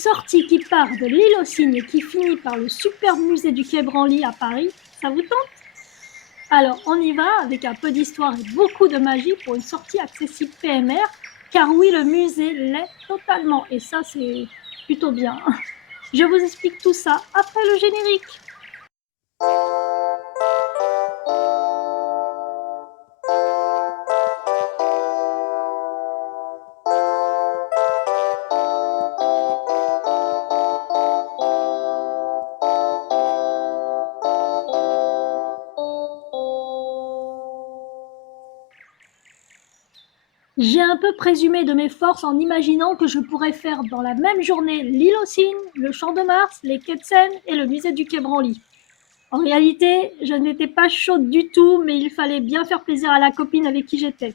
sortie qui part de l'île aux Cygnes et qui finit par le superbe musée du Quai Branly à Paris, ça vous tente? Alors, on y va avec un peu d'histoire et beaucoup de magie pour une sortie accessible PMR, car oui, le musée l'est totalement, et ça, c'est plutôt bien. Je vous explique tout ça après le générique. J'ai un peu présumé de mes forces en imaginant que je pourrais faire dans la même journée l'île aux Cygnes, le Champ de Mars, les quais de Seine et le musée du Quai Branly. En réalité, je n'étais pas chaude du tout, mais il fallait bien faire plaisir à la copine avec qui j'étais.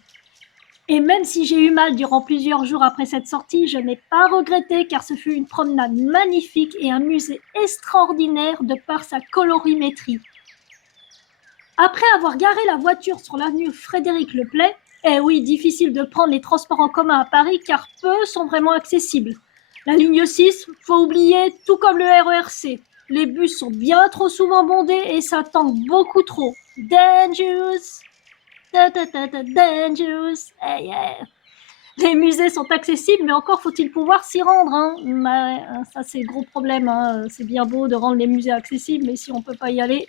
Et même si j'ai eu mal durant plusieurs jours après cette sortie, je n'ai pas regretté car ce fut une promenade magnifique et un musée extraordinaire de par sa colorimétrie. Après avoir garé la voiture sur l'avenue Frédéric Leplay, oui, difficile de prendre les transports en commun à Paris car peu sont vraiment accessibles. La ligne 6, faut oublier, tout comme le RERC. Les bus sont bien trop souvent bondés et ça tangue beaucoup trop. Dangerous, dangerous, hey, yeah. Les musées sont accessibles, mais encore faut-il pouvoir s'y rendre. Ça, c'est le gros problème. C'est bien beau de rendre les musées accessibles, mais si on ne peut pas y aller,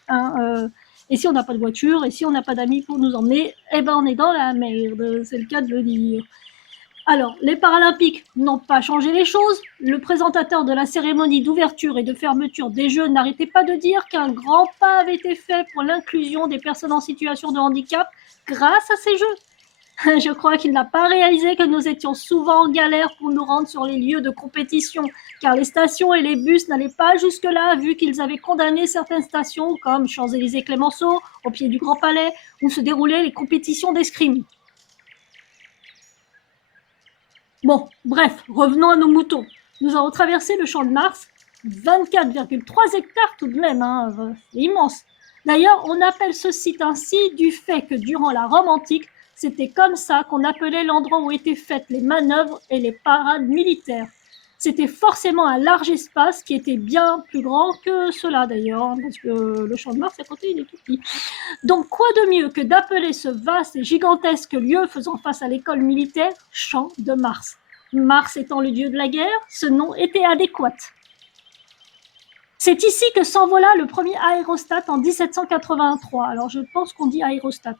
et si on n'a pas de voiture, et si on n'a pas d'amis pour nous emmener, on est dans la merde. C'est le cas de le dire. Alors, les Paralympiques n'ont pas changé les choses. Le présentateur de la cérémonie d'ouverture et de fermeture des Jeux n'arrêtait pas de dire qu'un grand pas avait été fait pour l'inclusion des personnes en situation de handicap grâce à ces Jeux. Je crois qu'il n'a pas réalisé que nous étions souvent en galère pour nous rendre sur les lieux de compétition, car les stations et les bus n'allaient pas jusque-là, vu qu'ils avaient condamné certaines stations, comme Champs-Élysées-Clémenceau, au pied du Grand Palais, où se déroulaient les compétitions d'escrime. Bon, bref, revenons à nos moutons. Nous avons traversé le Champ de Mars, 24,3 hectares tout de même, c'est immense. D'ailleurs, on appelle ce site ainsi du fait que durant la Rome antique, c'était comme ça qu'on appelait l'endroit où étaient faites les manœuvres et les parades militaires. C'était forcément un large espace qui était bien plus grand que cela d'ailleurs, parce que le Champ de Mars à côté, il est tout petit. Donc, quoi de mieux que d'appeler ce vaste et gigantesque lieu faisant face à l'école militaire Champ de Mars. Mars étant le dieu de la guerre, ce nom était adéquat. C'est ici que s'envola le premier aérostat en 1783. Alors, je pense qu'on dit aérostat.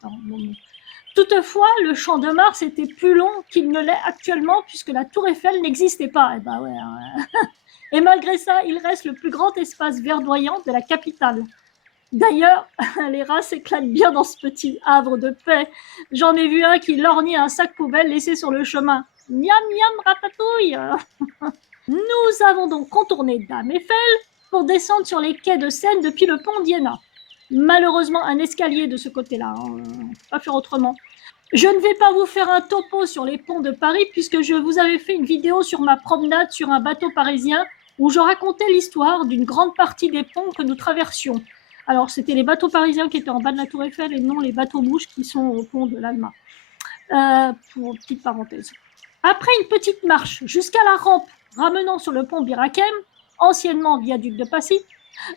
Toutefois, le Champ de Mars était plus long qu'il ne l'est actuellement puisque la Tour Eiffel n'existait pas. Et malgré ça, il reste le plus grand espace verdoyant de la capitale. D'ailleurs, les rats s'éclatent bien dans ce petit havre de paix. J'en ai vu un qui lorgnait un sac poubelle laissé sur le chemin. Miam miam ratatouille. Nous avons donc contourné Dame Eiffel pour descendre sur les quais de Seine depuis le pont d'Iéna. Malheureusement, un escalier de ce côté-là, pas faire autrement. Je ne vais pas vous faire un topo sur les ponts de Paris puisque je vous avais fait une vidéo sur ma promenade sur un bateau parisien où je racontais l'histoire d'une grande partie des ponts que nous traversions. Alors, c'était les bateaux parisiens qui étaient en bas de la Tour Eiffel et non les bateaux-mouches qui sont au pont de l'Alma. Pour une petite parenthèse. Après une petite marche jusqu'à la rampe ramenant sur le pont Bir-Hakeim, anciennement viaduc de Passy,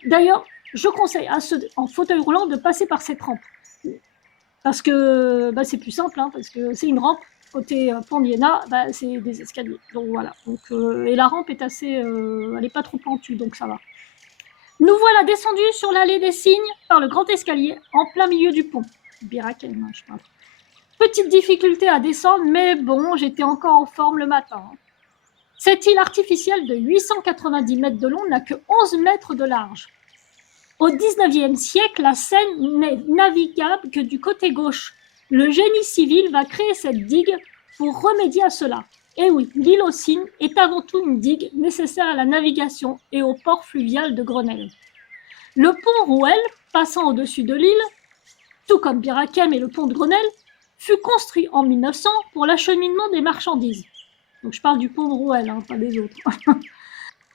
d'ailleurs, je conseille à ceux en fauteuil roulant de passer par cette rampe. Parce que c'est plus simple, parce que c'est une rampe. Côté pont d'Iéna, c'est des escaliers. Donc voilà. Donc, et la rampe est assez. Elle n'est pas trop pentue, donc ça va. Nous voilà descendus sur l'allée des Cygnes par le grand escalier en plein milieu du pont. Bir-Hakeim, je pense. Petite difficulté à descendre, mais bon, j'étais encore en forme le matin. Cette île artificielle de 890 mètres de long n'a que 11 mètres de large. Au XIXe siècle, la Seine n'est navigable que du côté gauche. Le génie civil va créer cette digue pour remédier à cela. Et oui, l'île aux Cygnes est avant tout une digue nécessaire à la navigation et au port fluvial de Grenelle. Le pont Rouelle, passant au-dessus de l'île, tout comme Bir-Hakeim et le pont de Grenelle, fut construit en 1900 pour l'acheminement des marchandises. Donc je parle du pont de Rouelle, pas des autres.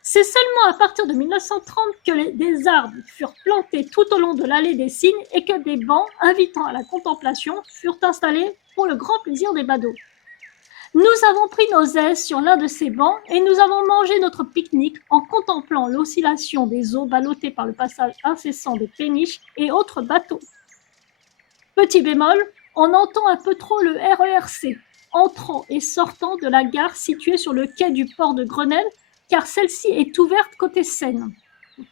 C'est seulement à partir de 1930 que des arbres furent plantés tout au long de l'allée des Cygnes et que des bancs invitant à la contemplation furent installés pour le grand plaisir des badauds. Nous avons pris nos aises sur l'un de ces bancs et nous avons mangé notre pique-nique en contemplant l'oscillation des eaux ballottées par le passage incessant des péniches et autres bateaux. Petit bémol, on entend un peu trop le RERC, entrant et sortant de la gare située sur le quai du port de Grenelle, car celle-ci est ouverte côté Seine.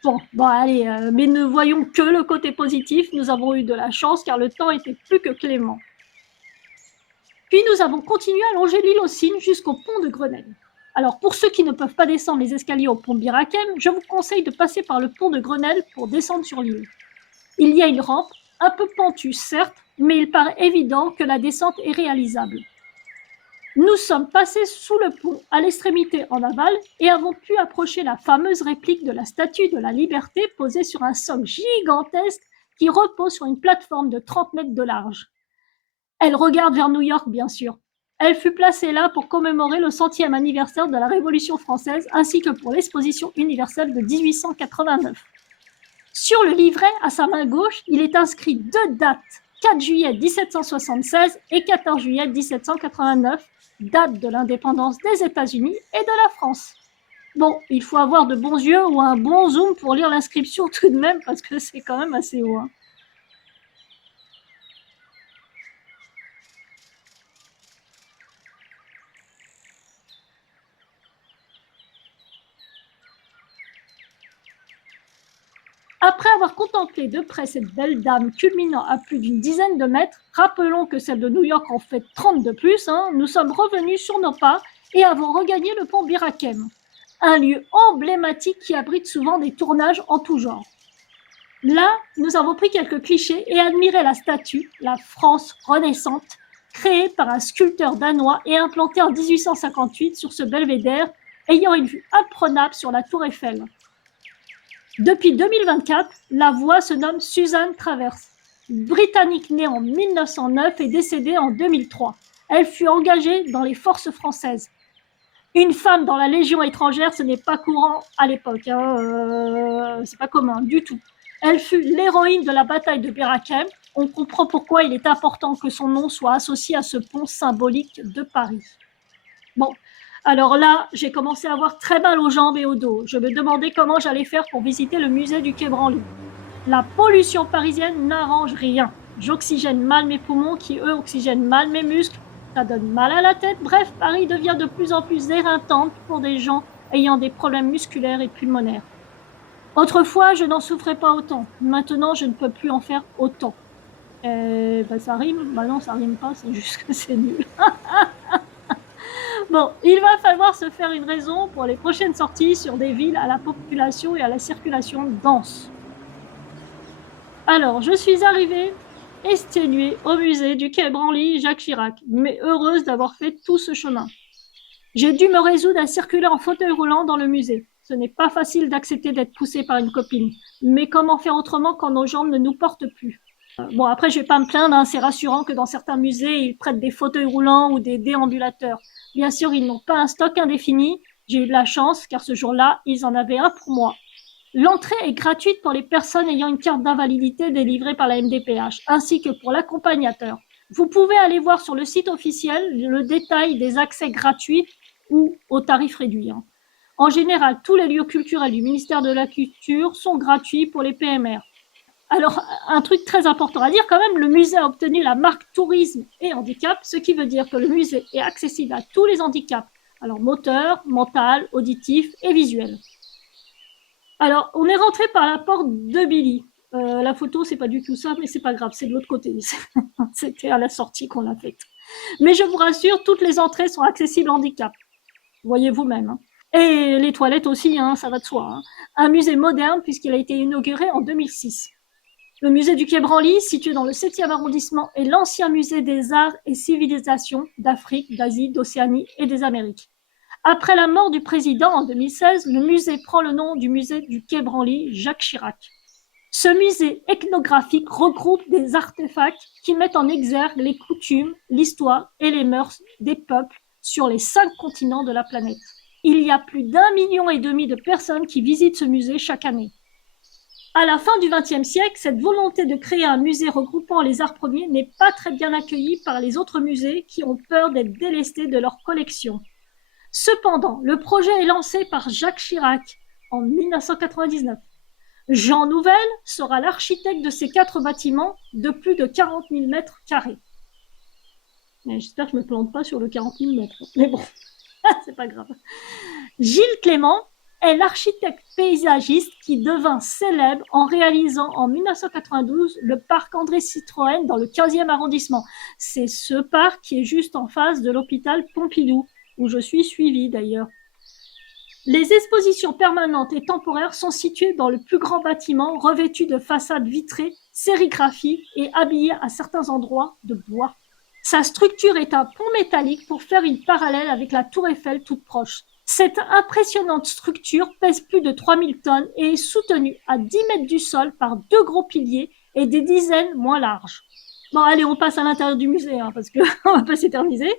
Bon, allez, mais ne voyons que le côté positif, nous avons eu de la chance car le temps était plus que clément. Puis nous avons continué à longer l'île aux Cygnes jusqu'au pont de Grenelle. Alors pour ceux qui ne peuvent pas descendre les escaliers au pont Birakem, je vous conseille de passer par le pont de Grenelle pour descendre sur l'île. Il y a une rampe, un peu pentue certes, mais il paraît évident que la descente est réalisable. Nous sommes passés sous le pont à l'extrémité en aval et avons pu approcher la fameuse réplique de la Statue de la Liberté posée sur un socle gigantesque qui repose sur une plateforme de 30 mètres de large. Elle regarde vers New York, bien sûr. Elle fut placée là pour commémorer le 100e anniversaire de la Révolution française ainsi que pour l'exposition universelle de 1889. Sur le livret, à sa main gauche, il est inscrit 2 dates, 4 juillet 1776 et 14 juillet 1789, date de l'indépendance des États-Unis et de la France. Bon, il faut avoir de bons yeux ou un bon zoom pour lire l'inscription tout de même, parce que c'est quand même assez haut. Après avoir contemplé de près cette belle dame culminant à plus d'une dizaine de mètres, rappelons que celle de New York en fait 30 de plus, nous sommes revenus sur nos pas et avons regagné le pont Birakem, un lieu emblématique qui abrite souvent des tournages en tout genre. Là, nous avons pris quelques clichés et admiré la statue, la France renaissante, créée par un sculpteur danois et implantée en 1858 sur ce belvédère, ayant une vue imprenable sur la tour Eiffel. Depuis 2024, la voix se nomme Suzanne Travers. Britannique née en 1909 et décédée en 2003. Elle fut engagée dans les forces françaises. Une femme dans la Légion étrangère, ce n'est pas courant à l'époque. C'est pas commun du tout. Elle fut l'héroïne de la bataille de Birakem. On comprend pourquoi il est important que son nom soit associé à ce pont symbolique de Paris. Bon, alors là, j'ai commencé à avoir très mal aux jambes et au dos. Je me demandais comment j'allais faire pour visiter le musée du Quai Branly. La pollution parisienne n'arrange rien. J'oxygène mal mes poumons qui, eux, oxygènent mal mes muscles. Ça donne mal à la tête. Bref, Paris devient de plus en plus éreintante pour des gens ayant des problèmes musculaires et pulmonaires. Autrefois, je n'en souffrais pas autant. Maintenant, je ne peux plus en faire autant. Ça rime. Non, ça rime pas, c'est juste que c'est nul. Bon, il va falloir se faire une raison pour les prochaines sorties sur des villes à la population et à la circulation dense. Alors, je suis arrivée exténuée au musée du Quai Branly Jacques Chirac, mais heureuse d'avoir fait tout ce chemin. J'ai dû me résoudre à circuler en fauteuil roulant dans le musée. Ce n'est pas facile d'accepter d'être poussée par une copine, mais comment faire autrement quand nos jambes ne nous portent plus? Bon, après, je ne vais pas me plaindre, c'est rassurant que dans certains musées, ils prêtent des fauteuils roulants ou des déambulateurs. Bien sûr, ils n'ont pas un stock indéfini. J'ai eu de la chance, car ce jour-là, ils en avaient un pour moi. L'entrée est gratuite pour les personnes ayant une carte d'invalidité délivrée par la MDPH, ainsi que pour l'accompagnateur. Vous pouvez aller voir sur le site officiel le détail des accès gratuits ou au tarif réduit. En général, tous les lieux culturels du ministère de la Culture sont gratuits pour les PMR. Alors, un truc très important à dire quand même, le musée a obtenu la marque tourisme et handicap, ce qui veut dire que le musée est accessible à tous les handicaps, alors moteur, mental, auditif et visuel. Alors, on est rentré par la porte de Billy. La photo, c'est pas du tout ça, mais c'est pas grave, c'est de l'autre côté. C'était à la sortie qu'on l'a faite. Mais je vous rassure, toutes les entrées sont accessibles handicap. Voyez vous-même. Et les toilettes aussi, ça va de soi. Un musée moderne puisqu'il a été inauguré en 2006. Le musée du Quai Branly, situé dans le 7e arrondissement, est l'ancien musée des arts et civilisations d'Afrique, d'Asie, d'Océanie et des Amériques. Après la mort du président en 2016, le musée prend le nom du musée du Quai Branly Jacques Chirac. Ce musée ethnographique regroupe des artefacts qui mettent en exergue les coutumes, l'histoire et les mœurs des peuples sur les 5 continents de la planète. Il y a plus d'1,5 million de personnes qui visitent ce musée chaque année. À la fin du XXe siècle, cette volonté de créer un musée regroupant les arts premiers n'est pas très bien accueillie par les autres musées qui ont peur d'être délestés de leur collection. Cependant, le projet est lancé par Jacques Chirac en 1999. Jean Nouvel sera l'architecte de ces 4 bâtiments de plus de 40 000 mètres carrés. J'espère que je ne me plante pas sur le 40 000 mètres, mais bon, c'est pas grave. Gilles Clément est l'architecte paysagiste qui devint célèbre en réalisant en 1992 le parc André Citroën dans le 15e arrondissement. C'est ce parc qui est juste en face de l'hôpital Pompidou, où je suis suivie d'ailleurs. Les expositions permanentes et temporaires sont situées dans le plus grand bâtiment, revêtu de façades vitrées, sérigraphiées et habillé à certains endroits de bois. Sa structure est un pont métallique pour faire une parallèle avec la tour Eiffel toute proche. Cette impressionnante structure pèse plus de 3000 tonnes et est soutenue à 10 mètres du sol par 2 gros piliers et des dizaines moins larges. Bon, allez, on passe à l'intérieur du musée, parce qu'on va pas s'éterniser.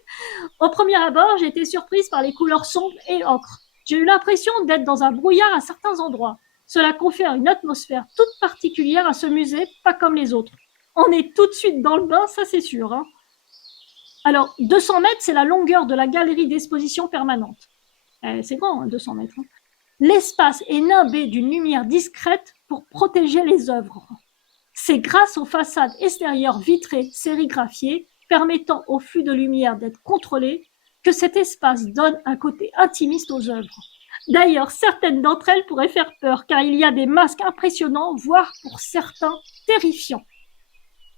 Au premier abord, j'ai été surprise par les couleurs sombres et ocre. J'ai eu l'impression d'être dans un brouillard à certains endroits. Cela confère une atmosphère toute particulière à ce musée, pas comme les autres. On est tout de suite dans le bain, ça c'est sûr. Alors, 200 mètres, c'est la longueur de la galerie d'exposition permanente. C'est grand, 200 mètres. L'espace est nimbé d'une lumière discrète pour protéger les œuvres. C'est grâce aux façades extérieures vitrées sérigraphiées, permettant au flux de lumière d'être contrôlé, que cet espace donne un côté intimiste aux œuvres. D'ailleurs, certaines d'entre elles pourraient faire peur, car il y a des masques impressionnants, voire pour certains terrifiants.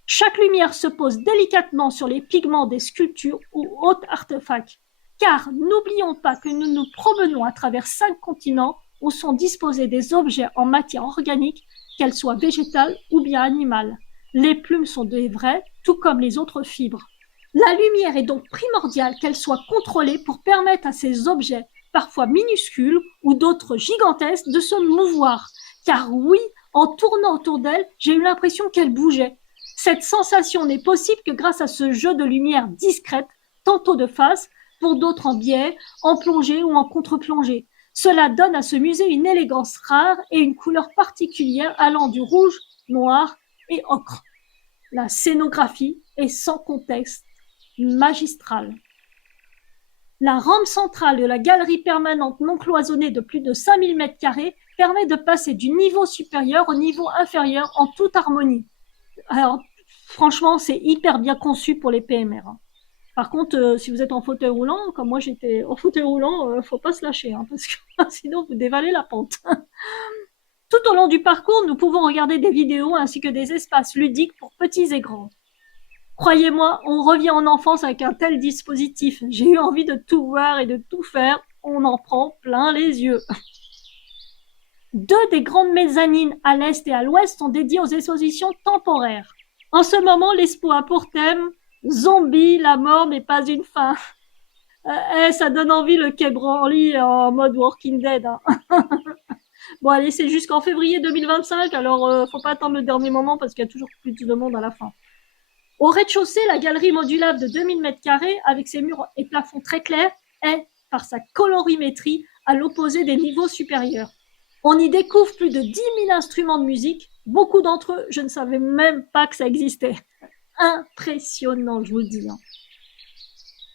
Chaque lumière se pose délicatement sur les pigments des sculptures ou autres artefacts, car n'oublions pas que nous nous promenons à travers 5 continents où sont disposés des objets en matière organique, qu'elles soient végétales ou bien animales. Les plumes sont des vraies, tout comme les autres fibres. La lumière est donc primordiale qu'elle soit contrôlée pour permettre à ces objets, parfois minuscules ou d'autres gigantesques, de se mouvoir. Car oui, en tournant autour d'elle, j'ai eu l'impression qu'elle bougeait. Cette sensation n'est possible que grâce à ce jeu de lumière discrète, tantôt de face, pour d'autres en biais, en plongée ou en contre-plongée. Cela donne à ce musée une élégance rare et une couleur particulière allant du rouge, noir et ocre. La scénographie est sans contexte, magistrale. La rampe centrale de la galerie permanente non cloisonnée de plus de 5000 m² permet de passer du niveau supérieur au niveau inférieur en toute harmonie. Alors, franchement, c'est hyper bien conçu pour les PMR. Par contre, si vous êtes en fauteuil roulant, comme moi j'étais en fauteuil roulant, faut pas se lâcher, parce que sinon vous dévalez la pente. Tout au long du parcours, nous pouvons regarder des vidéos ainsi que des espaces ludiques pour petits et grands. Croyez-moi, on revient en enfance avec un tel dispositif. J'ai eu envie de tout voir et de tout faire. On en prend plein les yeux. 2 des grandes mezzanines à l'est et à l'ouest sont dédiées aux expositions temporaires. En ce moment, l'expo a pour thème « Zombie, la mort n'est pas une fin ». Ça donne envie le Quai Branly en mode Walking Dead. Bon, allez, c'est jusqu'en février 2025, alors faut pas attendre le dernier moment parce qu'il y a toujours plus de monde à la fin. Au rez-de-chaussée, la galerie modulable de 2000 m² avec ses murs et plafonds très clairs est, par sa colorimétrie, à l'opposé des niveaux supérieurs. On y découvre plus de 10 000 instruments de musique. Beaucoup d'entre eux, je ne savais même pas que ça existait. Impressionnant, je vous le dis.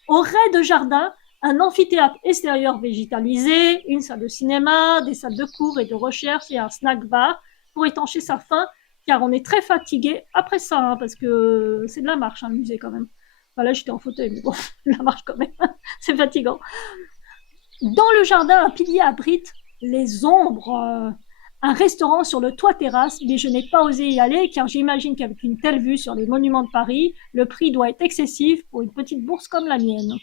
Au rez-de-jardin, un amphithéâtre extérieur végétalisé, une salle de cinéma, des salles de cours et de recherche et un snack bar pour étancher sa faim, car on est très fatigué après ça, parce que c'est de la marche, le musée quand même. Enfin, là, j'étais en fauteuil, mais bon, la marche quand même, c'est fatigant. Dans le jardin, un pilier abrite les ombres, un restaurant sur le toit terrasse, mais je n'ai pas osé y aller, car j'imagine qu'avec une telle vue sur les monuments de Paris, le prix doit être excessif pour une petite bourse comme la mienne.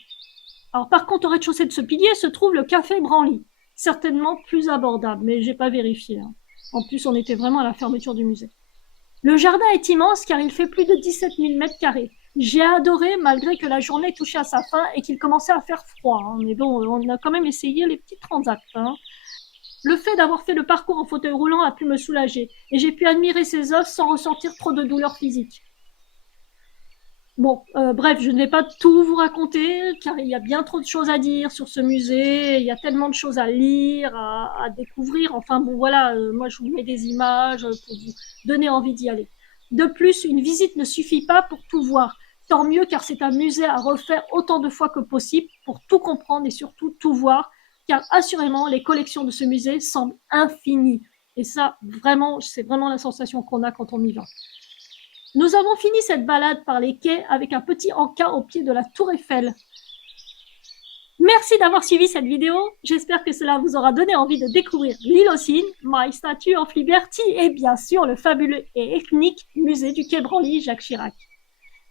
Alors, par contre, au rez-de-chaussée de ce pilier se trouve le café Branly, certainement plus abordable, mais j'ai pas vérifié. En plus, on était vraiment à la fermeture du musée. Le jardin est immense car il fait plus de 17 000 m². J'ai adoré malgré que la journée touchait à sa fin et qu'il commençait à faire froid. Mais bon, on a quand même essayé les petits transats. Le fait d'avoir fait le parcours en fauteuil roulant a pu me soulager et j'ai pu admirer ses œuvres sans ressentir trop de douleur physique. Bon, bref, je ne vais pas tout vous raconter, car il y a bien trop de choses à dire sur ce musée. Il y a tellement de choses à lire, à découvrir. Enfin bon, voilà, moi je vous mets des images pour vous donner envie d'y aller. De plus, une visite ne suffit pas pour tout voir. Tant mieux, car c'est un musée à refaire autant de fois que possible pour tout comprendre et surtout tout voir, car assurément, les collections de ce musée semblent infinies. Et ça, vraiment, c'est vraiment la sensation qu'on a quand on y va. Nous avons fini cette balade par les quais avec un petit encas au pied de la tour Eiffel. Merci d'avoir suivi cette vidéo. J'espère que cela vous aura donné envie de découvrir l'île aux Cygnes, My Statue of Liberty et bien sûr le fabuleux et ethnique musée du Quai Branly Jacques Chirac.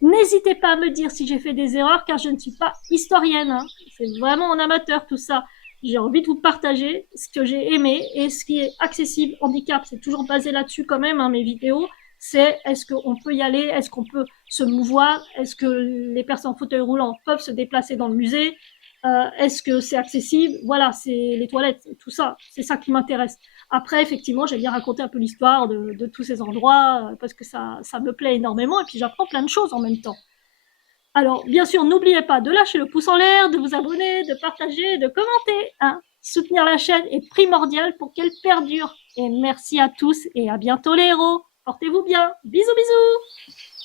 N'hésitez pas à me dire si j'ai fait des erreurs car je ne suis pas historienne. C'est vraiment en amateur tout ça. J'ai envie de vous partager ce que j'ai aimé et ce qui est accessible. Handicap, c'est toujours basé là-dessus quand même, mes vidéos. C'est est-ce qu'on peut y aller, est-ce qu'on peut se mouvoir, est-ce que les personnes en fauteuil roulant peuvent se déplacer dans le musée, est-ce que c'est accessible, voilà, c'est les toilettes, tout ça, c'est ça qui m'intéresse. Après, effectivement, j'ai bien raconté un peu l'histoire de tous ces endroits parce que ça me plaît énormément et puis j'apprends plein de choses en même temps. Alors, bien sûr, n'oubliez pas de lâcher le pouce en l'air, de vous abonner, de partager, de commenter. Soutenir la chaîne est primordial pour qu'elle perdure. Et merci à tous et à bientôt les héros. Portez-vous bien. Bisous, bisous.